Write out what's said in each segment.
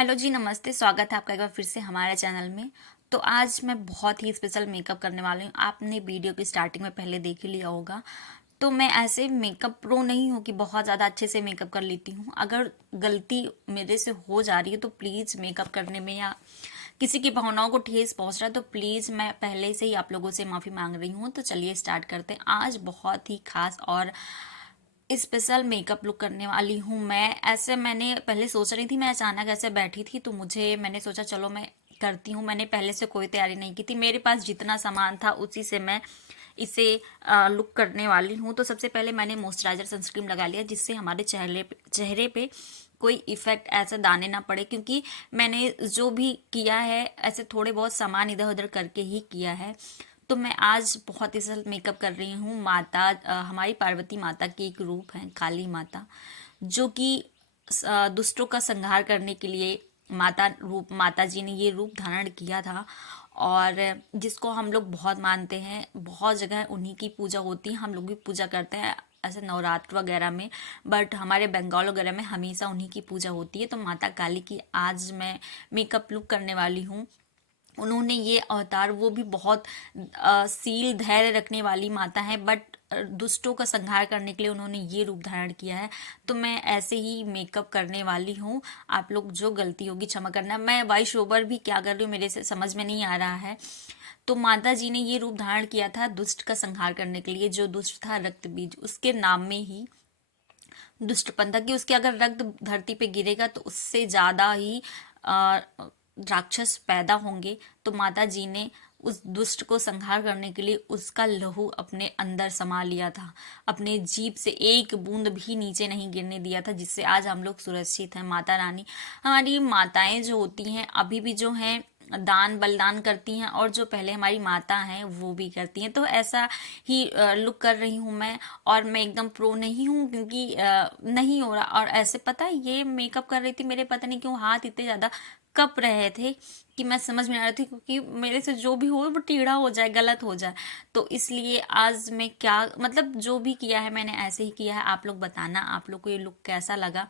Hello जी, नमस्ते। स्वागत है आपका एक बार फिर से हमारे चैनल में। तो आज मैं बहुत ही स्पेशल मेकअप करने वाली हूँ। आपने वीडियो की स्टार्टिंग में पहले देख ही लिया होगा। तो मैं ऐसे मेकअप प्रो नहीं हूँ कि बहुत ज़्यादा अच्छे से मेकअप कर लेती हूँ। अगर गलती मेरे से हो जा रही है तो प्लीज़ मेकअप करने में या किसी की भावनाओं को ठेस पहुँच रहा है तो प्लीज़ मैं पहले से ही आप लोगों से माफ़ी मांग रही हूँ। तो चलिए स्टार्ट करते हैं। आज बहुत ही खास और स्पेशल मेकअप लुक करने वाली हूँ मैं। ऐसे मैंने पहले सोच रही थी, मैं अचानक ऐसे बैठी थी तो मैंने सोचा चलो मैं करती हूँ। मैंने पहले से कोई तैयारी नहीं की थी, मेरे पास जितना सामान था उसी से मैं इसे लुक करने वाली हूँ। तो सबसे पहले मैंने मॉइस्चराइजर सनस्क्रीन लगा लिया जिससे हमारे चेहरे पे कोई इफेक्ट ऐसे दाने ना पड़े, क्योंकि मैंने जो भी किया है ऐसे थोड़े बहुत सामान इधर उधर करके ही किया है। तो मैं आज बहुत ही सरल मेकअप कर रही हूँ। हमारी पार्वती माता की एक रूप है काली माता, जो कि दुष्टों का संहार करने के लिए माता जी ने ये रूप धारण किया था। और जिसको हम लोग बहुत मानते हैं, बहुत जगह उन्हीं की पूजा होती है, हम लोग भी पूजा करते हैं ऐसे नवरात्र वगैरह में। बट हमारे बंगाल वगैरह में हमेशा उन्हीं की पूजा होती है। तो माता काली की आज मैं मेकअप लुक करने वाली हूँ। उन्होंने ये अवतार, वो भी बहुत सील धैर्य रखने वाली माता है, बट दुष्टों का संहार करने के लिए उन्होंने ये रूप धारण किया है। तो मैं ऐसे ही मेकअप करने वाली हूँ। आप लोग जो गलती होगी क्षमा करना। मैं वॉइस ओवर भी क्या कर रही हूँ मेरे से समझ में नहीं आ रहा है। तो माता जी ने ये रूप धारण किया था दुष्ट का संहार करने के लिए। जो दुष्ट था रक्त बीज, उसके नाम में ही दुष्टपन था कि उसके अगर रक्त धरती पे गिरेगा तो उससे ज्यादा ही अ, राक्षस पैदा होंगे। तो माता जी ने उस दुष्ट को संहार करने के लिए उसका लहू अपने अंदर समा लिया था। अपने जीभ से एक बूंद भी नीचे नहीं गिरने दिया था, जिससे आज हम लोग सुरक्षित हैं। माता रानी, हमारी माताएं जो होती हैं अभी भी जो हैं दान बलिदान करती हैं, और जो पहले हमारी माता हैं वो भी करती हैं। तो ऐसा ही लुक कर रही हूँ मैं। और मैं एकदम प्रो नहीं हूँ क्योंकि नहीं हो रहा। और ऐसे पता है ये मेकअप कर रही थी, मेरे पता नहीं क्यों हाथ इतने ज़्यादा कप रहे थे कि मैं समझ में आ रही थी, क्योंकि मेरे से जो भी हो वो टेढ़ा हो जाए, गलत हो जाए। तो इसलिए आज मैं क्या मतलब जो भी किया है मैंने ऐसे ही किया है। आप लोग बताना आप लोग को ये लुक कैसा लगा।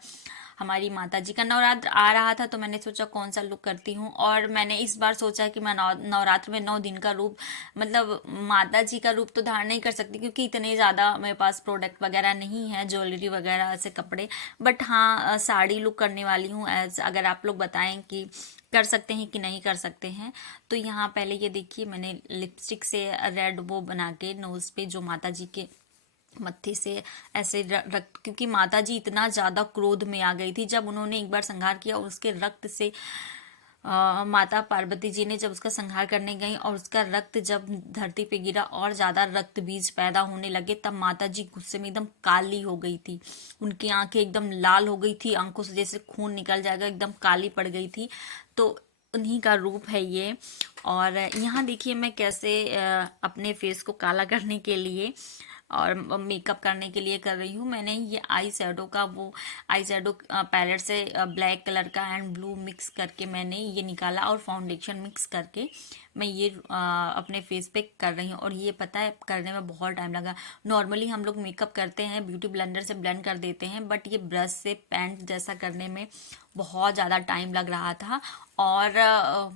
हमारी माता जी का नवरात्र आ रहा था तो मैंने सोचा कौन सा लुक करती हूँ। और मैंने इस बार सोचा कि मैं नवरात्र में 9 दिन का रूप, मतलब माता जी का रूप तो धारण नहीं कर सकती क्योंकि इतने ज़्यादा मेरे पास प्रोडक्ट वगैरह नहीं है, ज्वेलरी वगैरह ऐसे कपड़े। बट हाँ, साड़ी लुक करने वाली हूँ। एज अगर आप लोग बताएं कि कर सकते हैं कि नहीं कर सकते हैं। तो यहाँ पहले ये देखिए, मैंने लिपस्टिक से रेड वो बना के नोज पे जो माता जी के मत्थे से ऐसे रक्त, क्योंकि माता जी इतना ज्यादा क्रोध में आ गई थी जब उन्होंने एक बार संहार किया और उसके रक्त से माता पार्वती जी ने जब उसका संहार करने गई और उसका रक्त जब धरती पे गिरा और ज्यादा रक्त बीज पैदा होने लगे, तब माता जी गुस्से में एकदम काली हो गई थी। उनकी आंखें एकदम लाल हो गई थी, आंखों से जैसे खून निकल जाएगा, एकदम काली पड़ गई थी। तो उन्हीं का रूप है ये। और यहाँ देखिए मैं कैसे अपने फेस को काला करने के लिए और मेकअप करने के लिए कर रही हूँ। मैंने ये आई शेडो का वो आई शेडो पैलेट से ब्लैक कलर का एंड ब्लू मिक्स करके मैंने ये निकाला, और फाउंडेशन मिक्स करके मैं ये अपने फेस पे कर रही हूँ। और ये पता है करने में बहुत टाइम लगा। नॉर्मली हम लोग मेकअप करते हैं ब्यूटी ब्लेंडर से ब्लेंड कर देते हैं, बट ये ब्रश से पेंट जैसा करने में बहुत ज़्यादा टाइम लग रहा था। और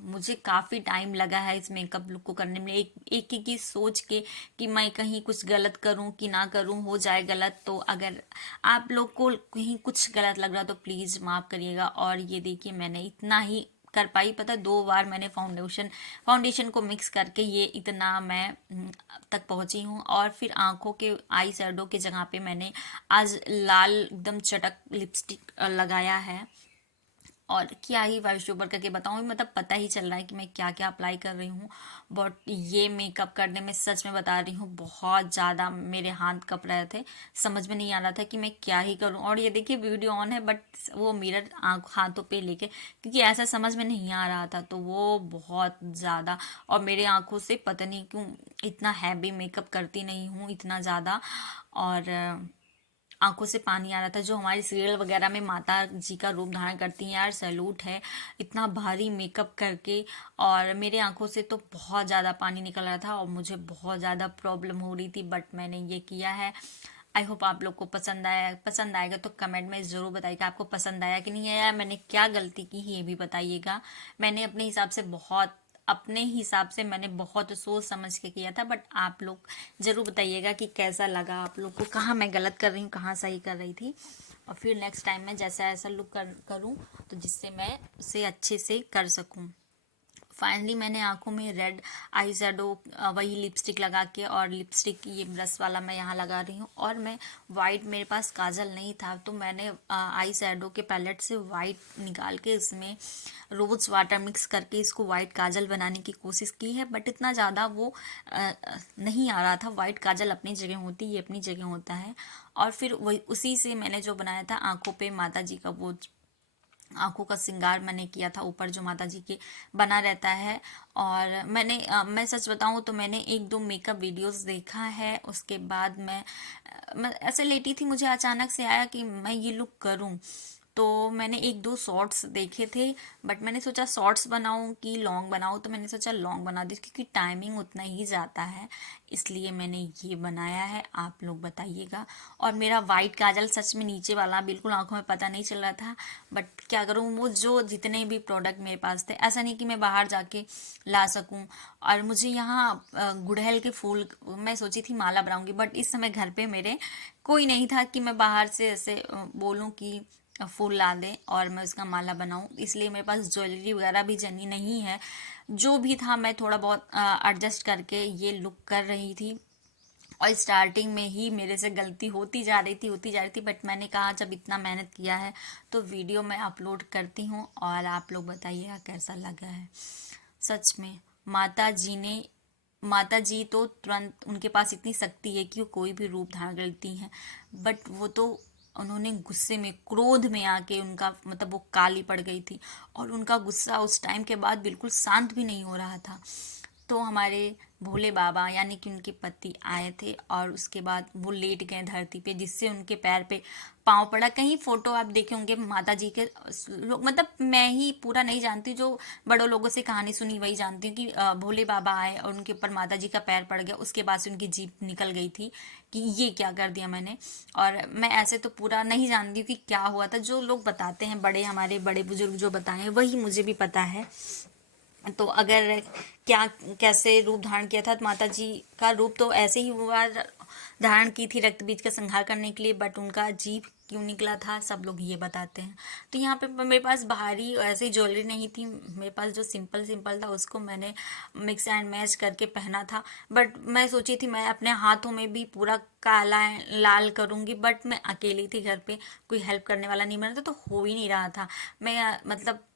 मुझे काफ़ी टाइम लगा है इस मेकअप लुक को करने में, एक एक एक ही सोच के कि मैं कहीं कुछ गलत करूं कि ना करूं, हो जाए गलत। तो अगर आप लोग को कहीं कुछ गलत लग रहा तो प्लीज़ माफ़ करिएगा। और ये देखिए मैंने इतना ही कर पाई, पता 2 बार मैंने फाउंडेशन को मिक्स करके ये इतना मैं तक पहुंची हूँ। और फिर आंखों के आई शेडो के जगह पे मैंने आज लाल एकदम चटक लिपस्टिक लगाया है। और क्या ही वॉइस ओवर करके बताऊँ, मतलब पता ही चल रहा है कि मैं क्या क्या अप्लाई कर रही हूँ। बट ये मेकअप करने में सच में बता रही हूँ बहुत ज़्यादा मेरे हाथ कँप रहे थे, समझ में नहीं आ रहा था कि मैं क्या ही करूँ। और ये देखिए वीडियो ऑन है बट वो मिरर आँख हाथों पे लेके, क्योंकि ऐसा समझ में नहीं आ रहा था तो वो बहुत ज़्यादा। और मेरे आँखों से पता नहीं क्यों इतना हैवी मेकअप करती नहीं हूँ इतना ज़्यादा। और आंखों से पानी आ रहा था। जो हमारी सीरियल वगैरह में माता जी का रूप धारण करती हैं, यार सैल्यूट है इतना भारी मेकअप करके। और मेरे आंखों से तो बहुत ज़्यादा पानी निकल रहा था और मुझे बहुत ज़्यादा प्रॉब्लम हो रही थी, बट मैंने ये किया है। आई होप आप लोग को पसंद आएगा तो कमेंट में ज़रूर बताइएगा आपको पसंद आया कि नहीं आया, मैंने क्या गलती की ये भी बताइएगा। मैंने अपने हिसाब से मैंने बहुत सोच समझ के किया था, बट आप लोग ज़रूर बताइएगा कि कैसा लगा आप लोग को, कहाँ मैं गलत कर रही हूँ, कहाँ सही कर रही थी। और फिर नेक्स्ट टाइम मैं जैसा ऐसा लुक करूँ तो जिससे मैं उसे अच्छे से कर सकूँ। फाइनली मैंने आंखों में रेड आई शेडो वही लिपस्टिक लगा के, और लिपस्टिक ये ब्रश वाला मैं यहाँ लगा रही हूँ। और मैं वाइट, मेरे पास काजल नहीं था तो मैंने आई शेडो के पैलेट से वाइट निकाल के इसमें रोज़ वाटर मिक्स करके इसको वाइट काजल बनाने की कोशिश की है, बट इतना ज़्यादा वो नहीं आ रहा था। वाइट काजल अपनी जगह होती है, ये अपनी जगह होता है। और फिर वही उसी से मैंने जो बनाया था आंखों पे माता जी का वो आंखों का श्रृंगार मैंने किया था, ऊपर जो माता जी के बना रहता है। और मैं सच बताऊं तो मैंने एक दो मेकअप वीडियोस देखा है, उसके बाद मैं ऐसे लेटी थी, मुझे अचानक से आया कि मैं ये लुक करूं। तो मैंने एक दो शॉर्ट्स देखे थे, बट मैंने सोचा शॉर्ट्स बनाऊं कि लॉन्ग बनाऊं, तो मैंने सोचा लॉन्ग बना दी क्योंकि टाइमिंग उतना ही जाता है, इसलिए मैंने ये बनाया है। आप लोग बताइएगा। और मेरा वाइट काजल सच में नीचे वाला बिल्कुल आंखों में पता नहीं चल रहा था, बट क्या करूँ, वो जो जितने भी प्रोडक्ट मेरे पास थे, ऐसा नहीं कि मैं बाहर जाके ला सकूं। और मुझे यहाँ गुड़हल के फूल, मैं सोची थी माला बनाऊंगी, बट इस समय घर पे मेरे कोई नहीं था कि मैं बाहर से ऐसे बोलूं कि फूल ला दे और मैं उसका माला बनाऊं, इसलिए मेरे पास ज्वेलरी वगैरह भी जनी नहीं है। जो भी था मैं थोड़ा बहुत एडजस्ट करके ये लुक कर रही थी। और स्टार्टिंग में ही मेरे से गलती होती जा रही थी, बट मैंने कहा जब इतना मेहनत किया है तो वीडियो मैं अपलोड करती हूँ, और आप लोग बताइएगा कैसा लगा है। सच में माता जी तो तुरंत, उनके पास इतनी शक्ति है कि वो कोई भी रूप धारण करती हैं, बट वो तो उन्होंने गुस्से में, क्रोध में आके उनका मतलब वो काली पड़ गई थी, और उनका गुस्सा उस टाइम के बाद बिल्कुल शांत भी नहीं हो रहा था। तो हमारे भोले बाबा यानी कि उनके पति आए थे, और उसके बाद वो लेट गए धरती पे, जिससे उनके पैर पे पाँव पड़ा। कहीं फोटो आप देखे होंगे माता जी के लोग, मतलब मैं ही पूरा नहीं जानती, जो बड़ों लोगों से कहानी सुनी वही जानती हूँ कि भोले बाबा आए और उनके ऊपर माता जी का पैर पड़ गया, उसके बाद से उनकी जीभ निकल गई थी कि ये क्या कर दिया मैंने। और मैं ऐसे तो पूरा नहीं जानती हूँ कि क्या हुआ था, जो लोग बताते हैं बड़े, हमारे बड़े बुजुर्ग जो बताए वही मुझे भी पता है। तो अगर क्या कैसे रूप धारण किया था, तो माता जी का रूप तो ऐसे ही हुआ, धारण की थी रक्त बीज का संहार करने के लिए, बट उनका जीभ क्यों निकला था सब लोग ये बताते हैं। तो यहाँ पे मेरे पास बाहरी ऐसी ज्वेलरी नहीं थी, मेरे पास जो सिंपल सिंपल था उसको मैंने मिक्स एंड मैच करके पहना था। बट मैं सोची थी मैं अपने हाथों में भी पूरा काला लाल करूँगी, बट मैं अकेली थी घर पे, कोई हेल्प करने वाला नहीं बना था, तो हो ही नहीं रहा था। मैं मतलब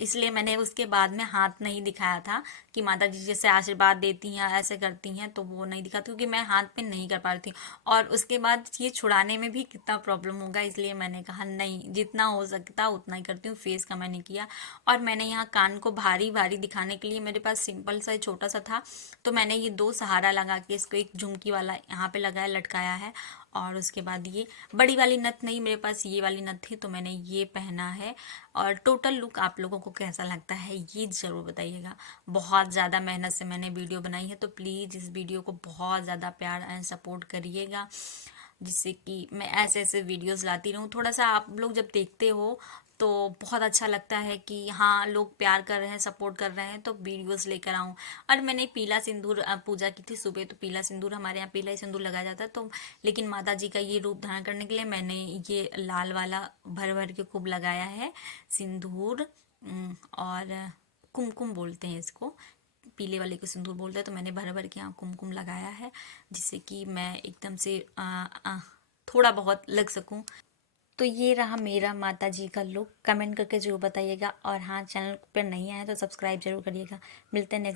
इसलिए मैंने उसके बाद में हाथ नहीं दिखाया था कि माता जी जैसे आशीर्वाद देती हैं ऐसे करती हैं, तो वो नहीं दिखाती क्योंकि मैं हाथ पे नहीं कर पा रही थी। और उसके बाद ये छुड़ाने में भी कितना प्रॉब्लम होगा, इसलिए मैंने कहा नहीं, जितना हो सकता उतना ही करती हूँ। फेस का मैंने किया, और मैंने यहाँ कान को भारी भारी दिखाने के लिए मेरे पास सिंपल सा छोटा सा था, तो मैंने ये दो सहारा लगा के इसको एक झुमकी वाला यहाँ पे लगाया, लटकाया है। और उसके बाद ये बड़ी वाली नथ नहीं, मेरे पास ये वाली नथ थी, तो मैंने ये पहना है। और टोटल लुक आप लोगों को कैसा लगता है ये ज़रूर बताइएगा। बहुत ज़्यादा मेहनत से मैंने वीडियो बनाई है, तो प्लीज़ इस वीडियो को बहुत ज़्यादा प्यार एंड सपोर्ट करिएगा, जिससे कि मैं ऐसे ऐसे वीडियोस लाती रहूँ। थोड़ा सा आप लोग जब देखते हो तो बहुत अच्छा लगता है कि हाँ लोग प्यार कर रहे हैं, सपोर्ट कर रहे हैं, तो वीडियोस लेकर आऊँ। और मैंने पीला सिंदूर पूजा की थी सुबह, तो पीला सिंदूर हमारे यहाँ पीला ही सिंदूर लगाया जाता है, तो लेकिन माता जी का ये रूप धारण करने के लिए मैंने ये लाल वाला भर भर के खूब लगाया है सिंदूर। और कुमकुम बोलते हैं इसको, पीले वाले को सिंदूर बोलते हैं, तो मैंने भर भर के यहाँ कुमकुम लगाया है, जिससे कि मैं एकदम से थोड़ा बहुत लग सकूं। तो ये रहा मेरा माता जी का लुक, कमेंट करके जरूर बताइएगा। और हाँ, चैनल पर नहीं आए तो सब्सक्राइब जरूर करिएगा। मिलते हैं नेक्स्ट